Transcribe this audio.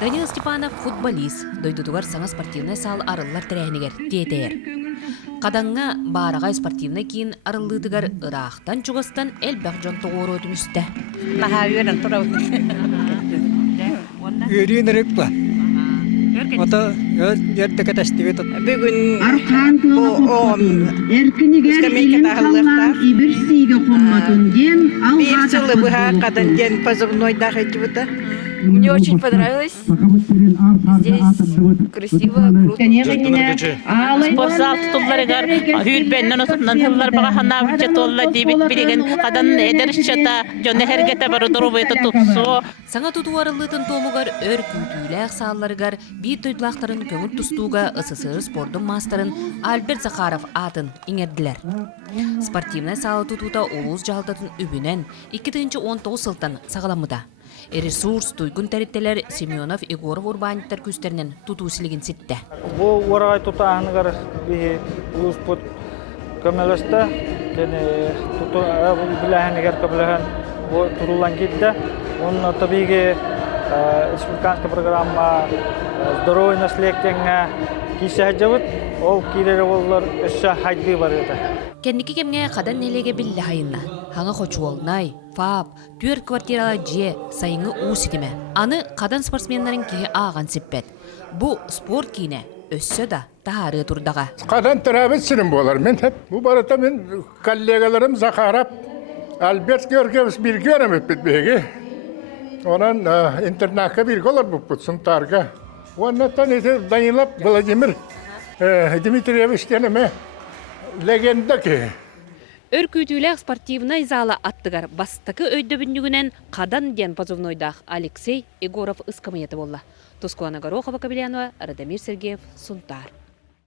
Данил Степанов футболист, дойдутугар саңа спортивный сал арыллар тәрәһенегер тетер. Каданга барагай спортивный кийин арыллыдыгар ырахтан чугастан элбак жон тоғору өтүмүстә. Бахавирен турау. Үйренерек ба? Ата ерте катастыгы тот. Бүгін Иберсиге комматун ден bir жылы бұға қадан ден позывнойда хәтчібіті. Мне очень понравилось. Здесь красиво, круто. Спортзал tutullarıgar, hürbennen otundan hıllar bağa hanavcı tolla dibit bilegen kadan ederişçata jönne hergete barı durubuytu tutsu. Саңа туту арыллытын томугар өр күтүүләк сааларыгар бир тойдлақтарын көңіл тустууга СССР спордың мастарын Альберт Захаров атын иңердилер. Спортивный салы тутута улус жалтатын үбінен 2019 сылтан сағаламыда. Ресурс туйгун тәриптелер Семенов Егоров урбаниттар күстерінен туту силигин ситті. Бұл орағай тұтағынығар улус спорт көмелесті. Тұту біләхінігер көмелеген тұрулан кетті. Он табиги республиканская программа «Здоровое наследие» кисәҗәбит, ол кирәре буллар эшә хайды бар иде. Кенники кемге кадан нелеге билле хайынна. Хаңа хочуолнай, фап, түр квартирала же сайыңы уситиме. Аны кадан спортсменнарын кеге аган сиппет. Бу спорт кийне өссө да тахары турдага. Кадан тарабы синем болар. Мен hep bu barada men kollegalarım Захаров, Альберт Георгиевич bir göremep bitbegi. Onun internatga bir golar bu sıntarga. Ondan ise Danilov Vladimir Dmitrievich deneme legenda ki. Өркүтүләк спортивный зала аттыгар бастакы өйдөбүнүгүнен кадан ден позывнойдах Алексей Егоров ыскамыйты болла. Тускуана Горохова Кабелянова, Радомир Сергеев, Сунтар.